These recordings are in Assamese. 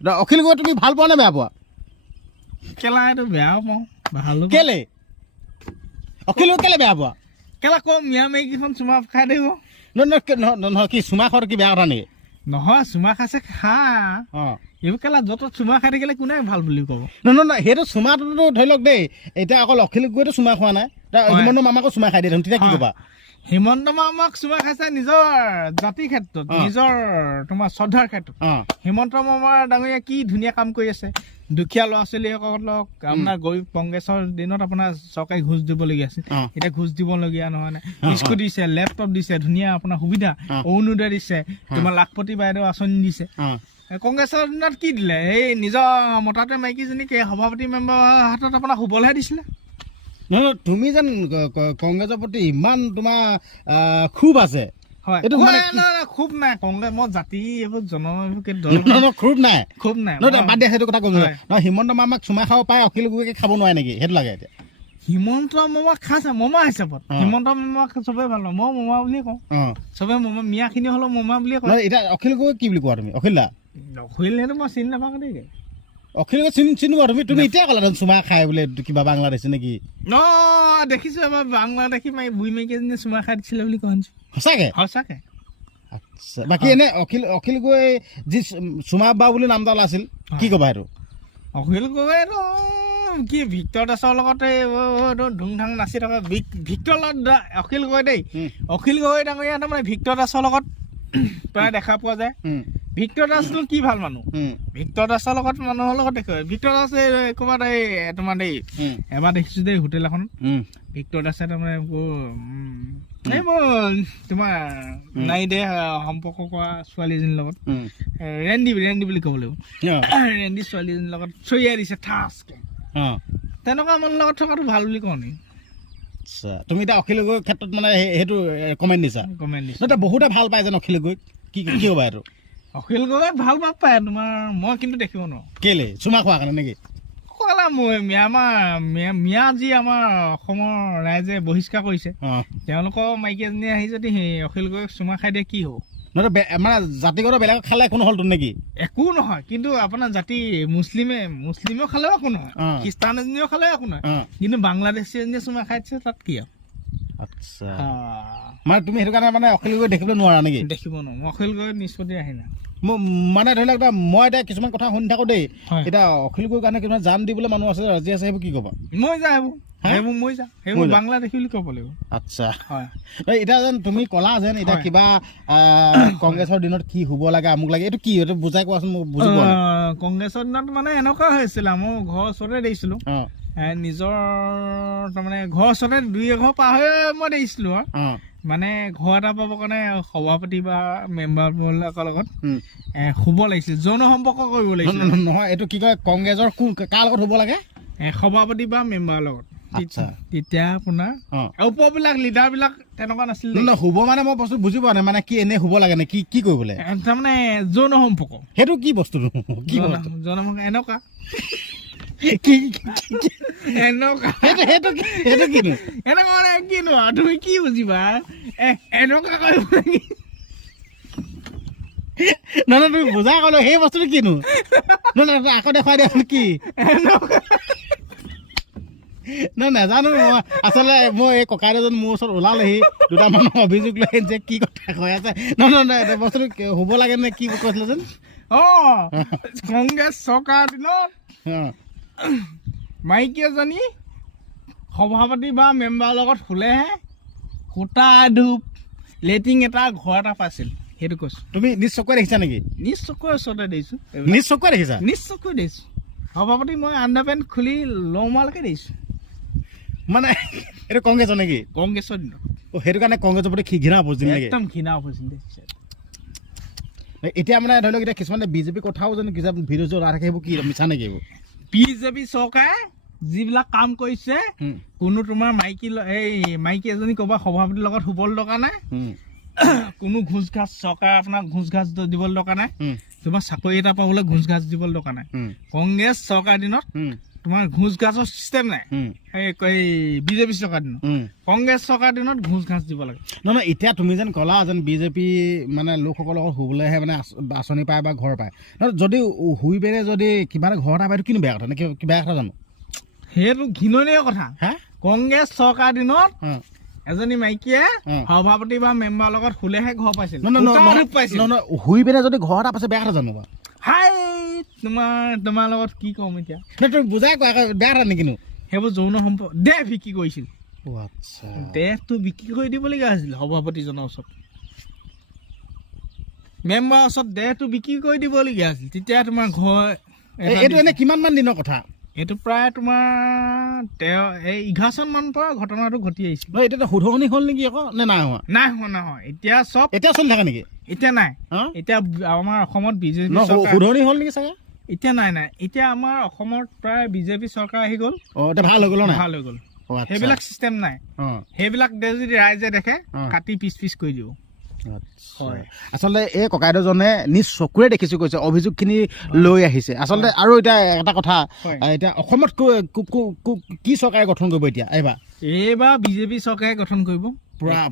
অখিল গগৈ তুমি ভাল পোৱা নে বেয়া পোৱা? কেলা এইটো বেয়া পাওঁ ভালো কেলে অখিল গগৈ কেলে বেয়া পোৱা? কেলা কম মিয়া মেগীখন চুমা খাই দিব নহয় কি চুমা খোৱাটো কি বেয়া কথা নেকি? নহয় চুমা খাইছে খা অঁ এইবোৰ কেলা য'ত চুমা খাই থাকিলে কোনে ভাল বুলি ক'ব নহয় সেইটো চুমাটোতো ধৰি লওক দেই এতিয়া অকল অখিল গগৈতো চুমা খোৱা নাই হিমন্ত মামাকো চুমা খাই দিয়ে তেতিয়া কি ক'বা? হিমন্ত মামাক চুমা খাইছে নিজৰ জাতিৰ ক্ষেত্ৰত নিজৰ তোমাৰ শ্ৰদ্ধাৰ ক্ষেত্ৰত হিমন্ত মামা ডাঙৰীয়া কি ধুনীয়া কাম কৰি আছে দুখীয়া ল'ৰা ছোৱালীসকলক আপোনাৰ গৰীব কংগ্ৰেছৰ দিনত আপোনাৰ চৰকাৰী ঘোষ দিবলগীয়া আছিল এতিয়া ঘোষ দিবলগীয়া নহয় নে স্কুটি দিছে লেপটপ দিছে ধুনীয়া আপোনাৰ সুবিধা অৰুণোদয় দিছে তোমাৰ লাখপতি বাইদেউ আঁচনি দিছে কংগ্ৰেছৰ দিনত কি দিলে এই নিজৰ মতাটোৱে মাইকীজনীক সভাপতি মেম্বাৰৰ হাতত আপোনাৰ শুবলৈহে দিছিলে নহয় তুমি যেন কংগ্ৰেছৰ প্ৰতি ইমান তোমাৰ ক্ষোভ আছে হয় খুব নাই কংগ্ৰেছ মই জাতি এইবোৰ ক্ষোভ নাই খুব নাই বাদ দিয়া সেইটো কথা কৈছো নহয় হিমন্ত মামাক চুমা খাব পাৰে অখিল গগৈকে খাব নোৱাৰে নেকি সেইটো লাগে এতিয়া হিমন্ত মামাক খাইছে মামা হিচাপত হিমন্ত মামাক চবেই ভাল পাওঁ মই মামা বুলিয়ে কওঁ চবে মামা মিয়াখিনি হ'লেও মামা বুলিয়ে কওঁ এতিয়া অখিল গগৈ কি বুলি কোৱা তুমি অখিল দা অখিল সেইটো মই চিনি নাপাওঁ দেই অখিল গগৈ চিনি পোৱা তুমি এতিয়া ক'লা চুমা খাই বোলে কিবা বাংলাদেশী নেকি দেখিছো এবাৰ বাংলাদেশী বুঢ়ী মাইকীজনীয়ে চুমা খাই দিছিলে বুলি কোৱা সঁচাকে সঁচাকে আচ্ছা বাকী এনে অখিল গগৈ যি চুমা বা বুলি নাম এটা আছিল কি ক'বা সেইটো অখিল গগৈ কি ভিক্টৰ দাসৰ লগতে ধুমধাম নাচি থকা ভিক্টৰ অখিল গগৈ দেই অখিল গগৈ ডাঙৰীয়া তাৰমানে ভিক্টৰ দাসৰ লগত প্ৰায় দেখা পোৱা যায় ভিক্টৰ দাসটো কি ভাল মানুহ ভিক্টৰ দাসৰ লগত মানুহৰ লগত দেখে ভিক্টৰ দাস ক'ৰবাত এই তোমাৰ দেই এবাৰ দেখিছো দেই হোটেল এখনত ভিক্টৰ দাসে তাৰমানে এইবোৰ তোমাৰ নাই দে সম্পৰ্ক কৰা ছোৱালীজনীৰ লগত ৰেণ্ডি বুলি ক'ব লাগিব ৰেণ্ডি ছোৱালীজনীৰ লগত চৰিয়াই দিছে ঠাচকে তেনেকুৱা মানুহৰ লগত থকাটো ভাল বুলি কওঁ নি আচ্ছা তুমি এতিয়া অখিল গগৈৰ ক্ষেত্ৰত মানে সেইটো কমেণ্ট দিছা এতিয়া বহুতে ভাল পায় যেন অখিল গগৈক কি ক'বা এইটো অখিল গগৈ ভাল পায় তোমাৰ মই কিন্তু দেখিব নোৱাৰো কেলে চুমা খোৱাৰ কাৰণে নেকি ক'লা মিয়া যি আমাৰ অসমৰ ৰাইজে বহিষ্কাৰ কৰিছে তেওঁলোকৰ মাইকী এজনী আহি যদি সেই অখিল গগৈক চুমা খাই দিয়ে কি হ'ব মানে জাতিগত বেলেগক খালে একো নহ'লতো নেকি একো নহয় কিন্তু আপোনাৰ জাতি মুছলিমেও খালেও একো নহয় খ্ৰীষ্টান এজনীও খালেও একো নহয় কিন্তু বাংলাদেশী এজনীয়ে চুমা খাই দিছে তাত কি আৰু আচ্ছা মানে তুমি সেইটো কাৰণে মানে অখিল গগৈ দেখিবলৈ নোৱাৰা নেকি দেখিব নোৱাৰো মই অখিল গগৈ নিষ্পত্তি আহি নাই মানে ধৰি লওক মই এতিয়া কিছুমান কথা শুনি থাকো দেই এতিয়া অখিল গগৈৰ কাৰণে কিছুমান জান দিবলৈ মানুহ আছে ৰাজি আছে সেইবোৰ কি ক'বা মই যাওঁ সেইবোৰ বাংলাদেশী বুলি ক'ব লাগিব আচ্ছা এতিয়া যেন তুমি ক'লা যেন এতিয়া কিবা কংগ্ৰেছৰ দিনত কি হ'ব লাগে আমুক লাগে এইটো কি এইটো বুজাই কোৱাচোন মোক বুজি পোৱা নাই কংগ্ৰেছৰ দিনত মানে এনেকুৱা হৈছিলে মোৰ ঘৰৰ ওচৰতে দেখিছিলো নিজৰ তাৰমানে ঘৰৰ ওচৰতে দুই এঘৰ পাৰ হৈ মই দেখিছিলো মানে ঘৰ এটা পাবৰ কাৰণে সভাপতি বা মেম্বাৰবিলাকৰ লগত শুব লাগিছিল যৌন সম্পৰ্ক কৰিব লাগিছিল নহয় এইটো কি কয় কংগ্ৰেছৰ কাৰ লগত হ'ব লাগে সভাপতি বা মেম্বাৰৰ লগত তেতিয়া আপোনাৰ উপবিলাক লিডাৰবিলাক তেনেকুৱা নাছিল শুব মানে মই বস্তু বুজি পোৱা নাই মানে কি এনে শুব লাগে নে কি কৰিবলৈ তাৰমানে যৌন সম্পৰ্ক সেইটো কি বস্তুটো কি যৌন সম্পৰ্ক এনেকুৱা কিনো তুমি কি বুজিবা এনেকুৱা কৰিব নেকি নহয় তুমি বুজাই ক'লো সেই বস্তুটো কিনো আকৌ দেখুৱাই দিয়া কি নহয় নাজানো মই আচলতে মই এই ককাই এজন মোৰ ওচৰত ওলালেহি দুটা মানুহৰ অভিযোগ লৈ যে কি কথা কৈ আছে নহয় বস্তুটো হ'ব লাগে নে কি কৈছিলে যেন কংগ্ৰেছ চৰকাৰ দিনত মাইকী এজনী সভাপতি বা মেম্বাৰৰ লগত শুলেহে সূতা ধূপ লেট্ৰিন এটা ঘৰ এটা পাইছিল সেইটো কৈছো তুমি নিজ চকুৰে দেখিছা নেকি নিজ চকুৰ ওচৰতে দেখিছো নিজ চকুৰে দেখিছা নিজ চকুৰে দেখিছো সভাপতি মই আণ্ডাৰ পেণ্ট খুলি লমালকে দেখিছো মানে এইটো কংগ্ৰেছৰ নেকি কংগ্ৰেছৰ দিনত সেইটো কাৰণে কংগ্ৰেছৰ প্ৰতি ঘৃণা উপজিল নেকি একদম ঘৃণা উপজিল এতিয়া মানে ধৰি লওক এতিয়া কিছুমানে বিজেপি কথাও যেন কিছুমান ভিডিঅ' ওলাই থাকে সেইবোৰ কি মিছা নেকি এইবোৰ বিজেপি চৰকাৰে যিবিলাক কাম কৰিছে কোনো তোমাৰ মাইকী এজনী ক'ৰবাত সভাপতিৰ লগত শুবলৈ দৰকাৰ নাই কোনো ঘোচ ঘাচ চৰকাৰে আপোনাক ঘোচ ঘাচ দিবলৈ দৰকাৰ নাই তোমাৰ চাকৰি এটা পাবলৈ ঘোচ ঘাচ দিবলৈ দৰকাৰ নাই কংগ্ৰেছ চৰকাৰ দিনত তোমাৰ ঘোচ ঘাচৰ চিষ্টেম নাই এই বিজেপি চৰকাৰ দিনত কংগ্ৰেছ চৰকাৰ দিনত ঘোচ ঘাচ দিব লাগে নহয় এতিয়া তুমি যেন ক'লা যেন বিজেপি মানে লোকসকলক শুবলৈহে মানে আঁচনি পায় বা ঘৰ পায় নহয় যদি শুই পেলাই যদি কিবা এটা ঘৰ এটা পায় কি বেয়া কথা নে কি বেয়া কথা জানো সেইটো ঘিননীয় কথা হা কংগ্ৰেছ চৰকাৰ দিনত এজনী মাইকীয়ে সভাপতি বা মেম্বাৰৰ লগত শুলেহে ঘৰ পাইছিল শুই পেলাই যদি ঘৰ এটা পাইছে বেয়া কথা জানো বাৰু হাই তোমাৰ লগত কি ক'ম এতিয়া তুমি বুজাই কোৱা বেয়া কথা নেকিনো সেইবোৰ যৌন সম্পদ দেহ বিক্ৰী কৰিছিল দেহটো বিক্ৰী কৰি দিবলগীয়া হৈছিল সভাপতিজনৰ ওচৰত মেম্বাৰৰ ওচৰত দেহটো বিক্ৰী কৰি দিবলগীয়া হৈছিল তেতিয়া তোমাৰ ঘৰ এইটো এনে কিমান মান দিনৰ কথা এইটো প্ৰায় তোমাৰ 11 চন মান পৰা ঘটনাটো ঘটি আহিছিল এতিয়া শুধৰণি হ'ল নেকি আকৌ নে নাই হোৱা নহয় এতিয়া চব এতিয়া চলি থাকে নেকি এতিয়া নাই এতিয়া আমাৰ অসমত বিজেপি শুধৰণি হ'ল নেকি চাগে এতিয়া নাই এতিয়া আমাৰ অসমত প্ৰায় বিজেপি চৰকাৰ আহি গ'ল এতিয়া ভাল হৈ গ'ল ভাল হৈ গ'ল সেইবিলাক চিষ্টেম নাই সেইবিলাক যদি ৰাইজে দেখে কাটি পিচ কৰি দিব আচলতে এই ককাইদেউজনে নিজ চকুৰে দেখিছো কৈছে অভিযোগখিনি লৈ আহিছে আচলতে আৰু এতিয়া এটা কথা এতিয়া অসমত কি চৰকাৰে গঠন কৰিব এতিয়া এইবাৰ বিজেপি চৰকাৰে গঠন কৰিব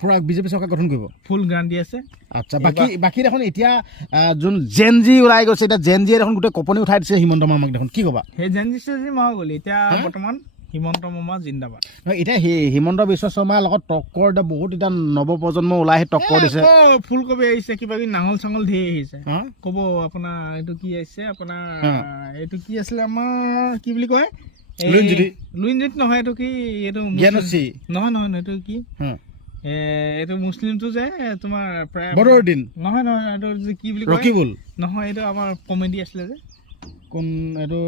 পুৰা বিজেপি চৰকাৰ গঠন কৰিব ফুল গ্ৰান্টি আছে আচ্ছা বাকী দেখোন এতিয়া যোন জেন জি ওলাই গৈছে এতিয়া জেন জিয়ে দেখোন গোটেই কপনি উঠাই দিছে হিমন্ত মামাক দেখোন কি ক'বা সেই জেন জি মাৰা গ'ল এতিয়া বৰ্তমান হিমন্ত মামা জিন্দাবাদ এতিয়া হিমন্ত বিশ্ব শৰ্মাৰ লগত টক্কৰ এতিয়া বহুত এতিয়া নৱপ্ৰজন্ম ওলাই আহি টক্কৰ দিছে ফুলকবি আহিছে কিবা কিবি নাঙল চাঙল ধেৰ আহিছে ক'ব আপোনাৰ এইটো কি আহিছে আপোনাৰ এইটো কি আছিলে আমাৰ কি বুলি কয় লুইনজ্যোতি নহয় এইটো কি এইটো নহয় এইটো কি এইটো মুছলিমটো যে তোমাৰ প্ৰায় বদৰুদ্দিন নহয় এইটো কি বুলি কয় ৰকিবুল নহয় এইটো আমাৰ কমেডি আছিলে যে কোন এইটো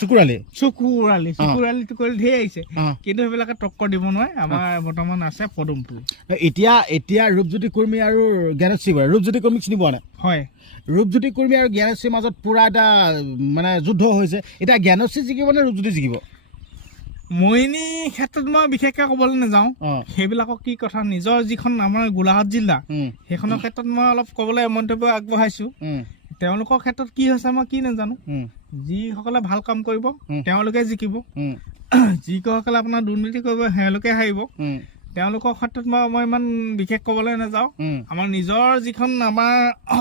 চকুৰালিটো কৰি ধেৰ আহিছে কিন্তু সেইবিলাকে টক্কৰ দিব নোৱাৰে আমাৰ বৰ্তমান আছে পদুমপুৰ এতিয়া ৰূপজ্যোতি কুৰ্মী আৰু জ্ঞানশ্ৰী বৰা ৰূপজ্যোতি কুৰ্মীক চিনি পোৱা নাই হয় ৰূপজ্যোতি কুৰ্মী আৰু জ্ঞানশ্ৰীৰ মাজত পুৰা এটা মানে যুদ্ধ হৈছে এতিয়া জ্ঞানশ্ৰী জিকিব নে ৰূপজ্যোতি জিকিব মইনি ক্ষেত্ৰত মই বিশেষকৈ ক'বলৈ নাযাওঁ সেইবিলাকক কি কথা নিজৰ যিখন আমাৰ গোলাঘাট জিলা সেইখনৰ ক্ষেত্ৰত মই অলপ ক'বলৈ মন্তব্য আগবঢ়াইছো তেওঁলোকৰ ক্ষেত্ৰত কি হৈছে মই কি নাজানো যিসকলে ভাল কাম কৰিব তেওঁলোকে জিকিব যিসকলে আপোনাৰ দুৰ্নীতি কৰিব তেওঁলোকে হাৰিব তেওঁলোকৰ ক্ষেত্ৰত মই ইমান বিশেষ ক'বলৈ নাযাওঁ আমাৰ নিজৰ যিখন আমাৰ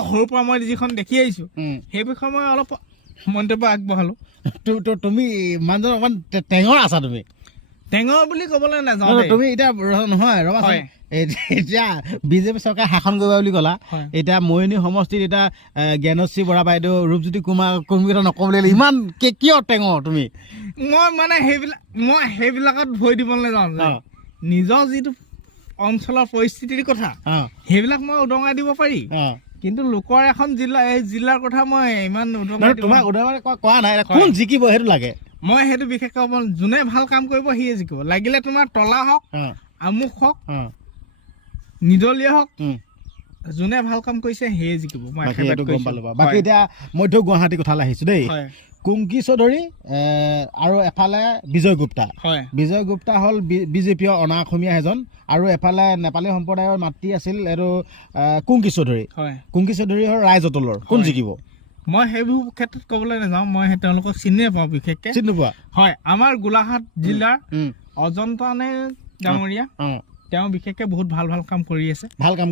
সৰুৰ পৰা মই যিখন দেখি আহিছো সেই বিষয়ে মই অলপ মন্তব্য আগবঢ়ালো তুমি মানুহজন অকমান টেঙৰ আছা তুমি টেঙৰ বুলি ক'বলৈ নাযাওঁ তুমি এতিয়া নহয় ৰবাচোন এতিয়া বিজেপি চৰকাৰে শাসন কৰিব বুলি ক'লা এতিয়া মৰিয়নি সমষ্টিত এতিয়া জ্ঞানশ্ৰী বৰা বাইদেউ ৰূপজ্যোতি কুৰ্মী কথা নক'বলৈ ইমান কিয় টেঙৰ তুমি মই সেইবিলাকত ভৰি দিবলৈ নাযাওঁ নিজৰ যিটো অঞ্চলৰ পৰিস্থিতিৰ কথা সেইবিলাক মই উদঙাই দিব পাৰি কিন্তু লোকৰ এখন জিলা এই জিলাৰ কথা মই ইমান কোৱা নাই কোন জিকিব সেইটো লাগে মই সেইটো বিশেষকৈ যোনে ভাল কাম কৰিব সিয়ে জিকিব লাগিলে তোমাৰ তলা হওক আমুক হওক নিদলীয় হওক যোনে ভাল কাম কৰিছে সেয়ে জিকিব বাকী এতিয়া মধ্য গুৱাহাটী কথালৈ আহিছো দেই কুংকি চৌধুৰী আৰু এফালে বিজয় গুপ্তা হ'ল বিজেপিৰ অনা অসমীয়া এজন আৰু এফালে নেপালী সম্প্ৰদায়ৰ মাতৃ আছিল এইটো কুংকি চৌধুৰী হ'ল ৰাইজতলৰ কোন জিকিব মই সেইবোৰ ক্ষেত্ৰত ক'বলৈ নাযাওঁ মই তেওঁলোকক চিনি নাপাওঁ বিশেষকৈ চিনি নোপোৱা হয় আমাৰ গোলাঘাট জিলাৰ অজন্তা নে ডাঙৰীয়া তেওঁ বিশেষকৈ বহুত ভাল কাম কৰি আছে ভাল কাম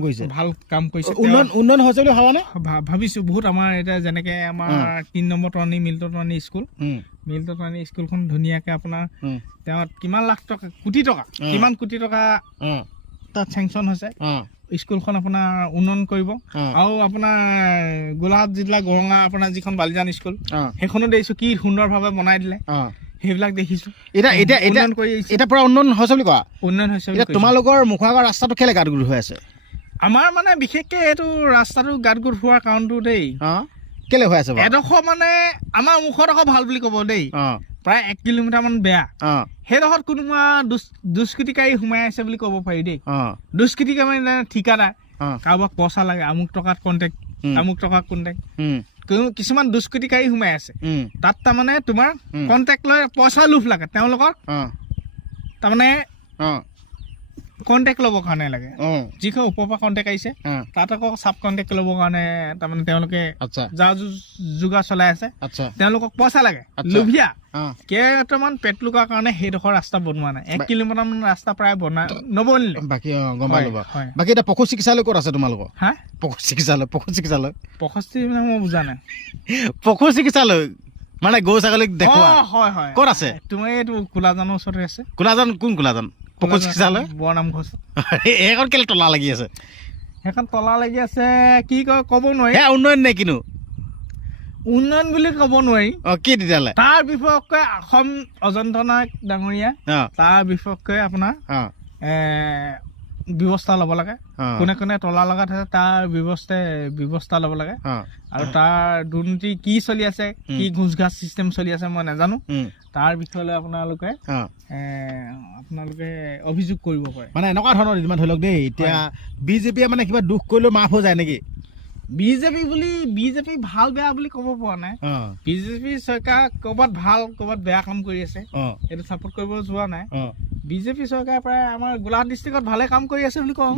কৰিছে উন্নয়ন হৈছে বুলি ভাবানে ভাবিছো বহুত আমাৰ এতিয়া যেনেকে আমাৰ 3 নম্বৰ টৰ্ণী মিল্টন টৰ্ণী স্কুলখন ধুনীয়াকে আপোনাৰ তেওঁ কিমান লাখ টকা কিমান কোটি টকা তাত চেংচন হৈছে স্কুলখন আপোনাৰ উন্নয়ন কৰিব আৰু আপোনাৰ গোলাঘাট জিলা গৰঙা আপোনাৰ যিখন বালিজান স্কুল সেইখনো দেখিছো কি সুন্দৰভাৱে বনাই দিলে সেইবিলাক দেখিছো এতিয়া পুৰা উন্নয়ন হৈছে বুলি কোৱা উন্নয়ন হৈছে তোমালোকৰ মুখৰ আগৰ ৰাস্তাটো কেলে গাঁত গোট হৈ আছে আমাৰ মানে বিশেষকৈ এইটো ৰাস্তাটো গাঁত গোট হোৱাৰ কাৰণটো দেই কেলে হৈ আছে এডোখৰ মানে আমাৰ মুখডোখৰ ভাল বুলি ক'ব দেই প্ৰায় 1 কিলোমিটাৰ মান বেয়া সেইডোখৰত কোনোবা দুষ্কৃতিকাৰী সোমাই আছে বুলি ক'ব পাৰি দেই দুষ্কৃতিকাৰী মানে ঠিকাদাৰ কাৰোবাক পইচা লাগে আমুক টকাত কণ্টেক্ট কিছুমান দুষ্কৃতিকাৰী সোমাই আছে তাত তাৰমানে তোমাৰ কণ্টেক্ট লৈ পইচা লোভ লাগে তেওঁলোকৰ তাৰমানে কণ্টেক্ট ল'বৰ কাৰণে লাগে যিখন ওপৰৰ পৰা কণ্টেক্ট আহিছে তাত আকৌ চাব কণ্টেক্ট ল'বৰ কাৰণে তাৰমানে তেওঁলোকে যা যোগাৰ চলাই আছে তেওঁলোকক পইচা লাগে লোভিয়া কেইটামান পেট লুকাৰ কাৰণে সেইডোখৰ ৰাস্তা বনোৱা নাই 1 কিলোমিটাৰ মান ৰাস্তা প্ৰায় নবনিলে বাকী গম পালো বাকী এতিয়া পশু চিকিৎসালয় ক'ত আছে তোমালোকৰ পশু চিকিৎসালয় মানে মই বুজা নাই পশু চিকিৎসালয় মানে গৰু ছাগলীক দেখুওৱা ক'ত আছে তোমাৰ এইটো কোলাজানৰ ওচৰতে আছে কোলাজান কোন কোলাজান পশু চিকিৎসালয় বৰনাম ঘৰ এইখন কেলে তলা লাগি আছে সেইখন তলা লাগি আছে কি কয় ক'ব নোৱাৰি উন্নয়ন নে কিনো উন্নয়ন বুলি ক'ব নোৱাৰি কি তেতিয়াহ'লে তাৰ বিপক্ষে অসম অজন্তা নায়ক ডাঙৰীয়া তাৰ বিপক্ষে আপোনাৰ ব্যৱস্থা ল'ব লাগে কোনে কোনে তলা লগাত আছে তাৰ ব্যৱস্থা ল'ব লাগে আৰু তাৰ দুৰ্নীতি কি চলি আছে কি ঘোচ ঘাচ চিষ্টেম চলি আছে মই নাজানো তাৰ বিষয়লৈ আপোনালোকে অভিযোগ কৰিব পাৰে মানে এনেকুৱা ধৰণৰ ধৰি লওক দেই এতিয়া বিজেপিয়ে মানে কিবা দুখ কৰিলেও মাফ হৈ যায় নেকি বিজেপি ভাল বেয়া বুলি ক'ব পৰা নাই বিজেপি চৰকাৰ ক'ৰবাত ভাল ক'ৰবাত বেয়া কাম কৰি আছে এইটো ছাপোৰ্ট কৰিব যোৱা নাই বিজেপি চৰকাৰ প্ৰায় আমাৰ গোলাঘাট ডিষ্ট্ৰিক্টত ভালে কাম কৰি আছে বুলি কওঁ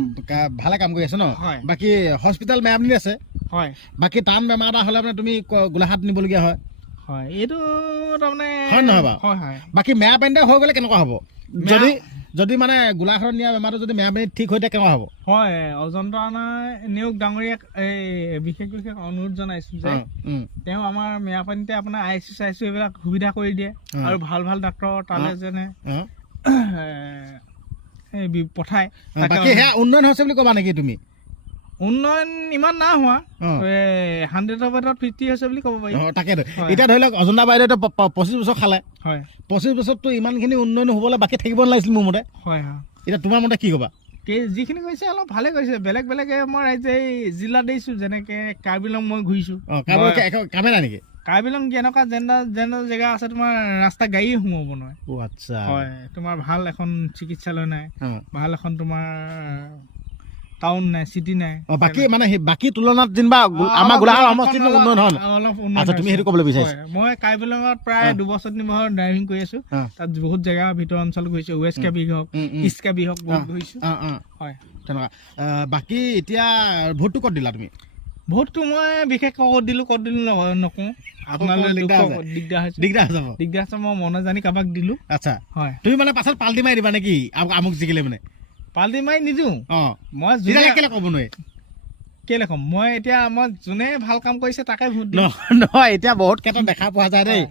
ভালে কাম কৰি আছে ন বাকী হস্পিটেল মেৰামতি আছে হয় বাকী টান বেমাৰ এটা হ'লে মানে তুমি গোলাঘাট নিবলগীয়া হয় এইটো তাৰমানে হয় নহয় বাৰু বাকী মেৰাপানীতে হৈ গ'লে কেনেকুৱা হ'ব যদি মানে গোলাঘাটত নিয়া বেমাৰটো যদি মেৰাপানীত ঠিক হৈ থাকে কেনেকুৱা হ'ব হয় অজন্তা নেওগ ডাঙৰীয়াক বিশেষ অনুৰোধ জনাইছো যে তেওঁ আমাৰ মেৰাপানীতে আপোনাৰ ICU এইবিলাক সুবিধা কৰি দিয়ে আৰু ভাল ভাল ডাক্তৰ তালৈ যেনে পঠায় উন্নয়ন হৈছে বুলি ক'বা নেকি তুমি উন্নয়ন ইমান না হোৱা 100% হৈছে বুলি ক'ব পাৰি তাকেতো এতিয়া ধৰি লওক অজন্তা বাইদেউতো 25 বছৰ খালে 25 বছৰতো ইমানখিনি উন্নয়ন হ'বলৈ বাকী থাকিব নালাগিছিল মোৰ মতে এতিয়া তোমাৰ মতে কি ক'বা যিখিনি কৈছে অলপ ভালে কৈছে বেলেগ মই ৰাইজে জিলা দিছো যেনেকে কাৰ্বিলং মই ঘূৰিছো কামে নাই নেকি কাৰ্বিলং এনেকুৱা যেনে জেগা আছে তোমাৰ ৰাস্তা গাড়ী সোমাব নোৱাৰে হয় তোমাৰ ভাল এখন চিকিৎসালয় নাই ভাল এখন তোমাৰ টাউন নাই চিটি নাই বাকী মানে বাকী তুলনাত যেনিবা আমাৰ গোলাঘাট সমষ্টিত উন্নয়ন হ'ল আচ্ছা তুমি সেইটো ক'বলৈ বিচাৰিছা মই কাৰ্বিলঙত প্ৰায় 2 বছৰ 3 বছৰ ড্ৰাইভিং কৰি আছো তাত বহুত জেগা ভিতৰ অঞ্চল গৈছো ৱেষ্ট কাবি হওক ইষ্ট কাবি হওক বহুত গৈছো হয় তেনেকুৱা বাকী এতিয়া ভোটটো ক'ত দিলা তুমি ভোটটো মই বিশেষ ক'ত দিলো নকওঁ আপোনালৈ দিগদাৰ হৈছে মই মনে জানি কাৰোবাক দিলো আচ্ছা হয় তুমি মানে পাছত পাল্টি মাৰি দিবা নেকি আমুক জিকিলে মানে পাল্টি মাৰি নিদিওঁ মই কেলে ক'ব নোৱাৰি কেলে ক'ম মই এতিয়া যোনে ভাল কাম কৰিছে তাকে ভোট দিম নহয় এতিয়া বহুত ক্ষেত্ৰত দেখা পোৱা যায় দেই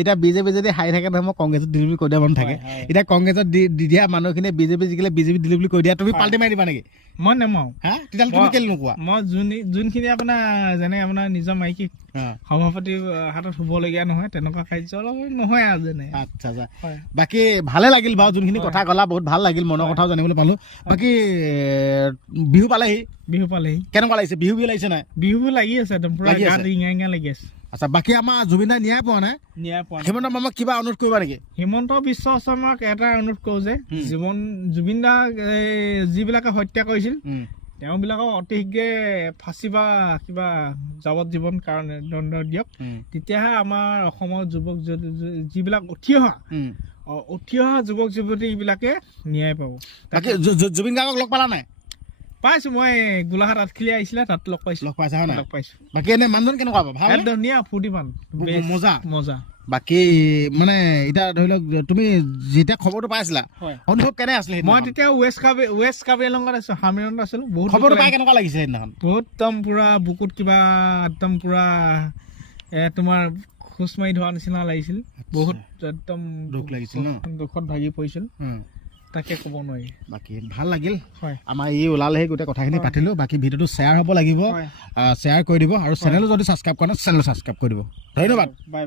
এতিয়া বিজেপি যদি হাৰি থাকে নহয় মই কংগ্ৰেছত দিলো বুলি কৈ দিয়া মানুহ থাকে এতিয়া কংগ্ৰেছত দি দিয়া মানুহখিনিয়ে বিজেপি জিকিলে বিজেপি দিলো বুলি কৈ দিয়া তুমি পাল্টি মাৰি দিবা নেকি মই নেমাৰো তেতিয়াহ'লে তুমি কেলে নোকোৱা মই যোনখিনি আপোনাৰ যেনে আপোনাৰ নিজৰ মাইকী সভাপতি হাতত শুবলগীয়া নহয় তেনেকুৱা কাৰ্য অলপ নহয় আৰু যেনে আচ্ছা বাকী ভালে লাগিল বাৰু যোনখিনি কথা ক'লা বহুত ভাল লাগিল মনৰ কথাও জানিবলৈ পালো বাকী বিহু পালেহি কেনেকুৱা লাগিছে বিহু লাগিছে নাই বিহু লাগি আছে একদম পুৰা গাত ৰিঙা লাগি আছে আচ্ছা বাকী আমাৰ জুবিন দাই ন্যায় পোৱা নাই হিমন্ত মামাক কিবা অনুৰোধ কৰিবা নেকি হিমন্ত বিশ্ব শৰ্মাক এটা অনুৰোধ কৰো যে জুবিন দা যিবিলাকে হত্যা কৰিছিল তেওঁবিলাকক অতি শীঘ্ৰে ফাঁচি বা কিবা যাৱজ্জীৱন কাৰণে দণ্ড দিয়ক তেতিয়াহে আমাৰ অসমৰ যুৱক যিবিলাক উঠি অহা যুৱক যুৱতীবিলাকে ন্যায় পাব জুবিন গাৰ্গক লগ পালা নাই পাইছো মই গোলাঘাট আঠখেলীয়া আহিছিলে তাত লগ পাইছো বাকী এনে মানুহজন কেনেকুৱা ভাল ধুনীয়া ফূৰ্তি পান মজা বাকী মানে এতিয়া ধৰি লওক তুমি যেতিয়া খবৰটো পাইছিলা অনুভৱ কেনে আছিলে মই তেতিয়া ৱেষ্ট কাৰ্বি আংলঙত আছো হামিৰণত আছিলো বহুত খবৰটো পাই কেনেকুৱা লাগিছে সেইদিনাখন বহুত একদম পুৰা বুকুত কিবা একদম পুৰা তোমাৰ খোজ মাৰি ধৰা নিচিনা লাগিছিল বহুত একদম দুখ লাগিছিল দুখত ভাগি পৰিছিল তাকে ক'ব নোৱাৰি বাকী ভাল লাগিল আমাৰ এই ওলালেহে গোটেই কথাখিনি পাতিলো বাকী ভিডিঅ'টো শ্বেয়াৰ হ'ব লাগিব শ্বেয়াৰ কৰি দিব আৰু চেনেলো যদি ছাবস্ক্ৰাইব কৰা নাই চেনেল ছাবস্ক্ৰাইব কৰি দিব ধন্যবাদ বাই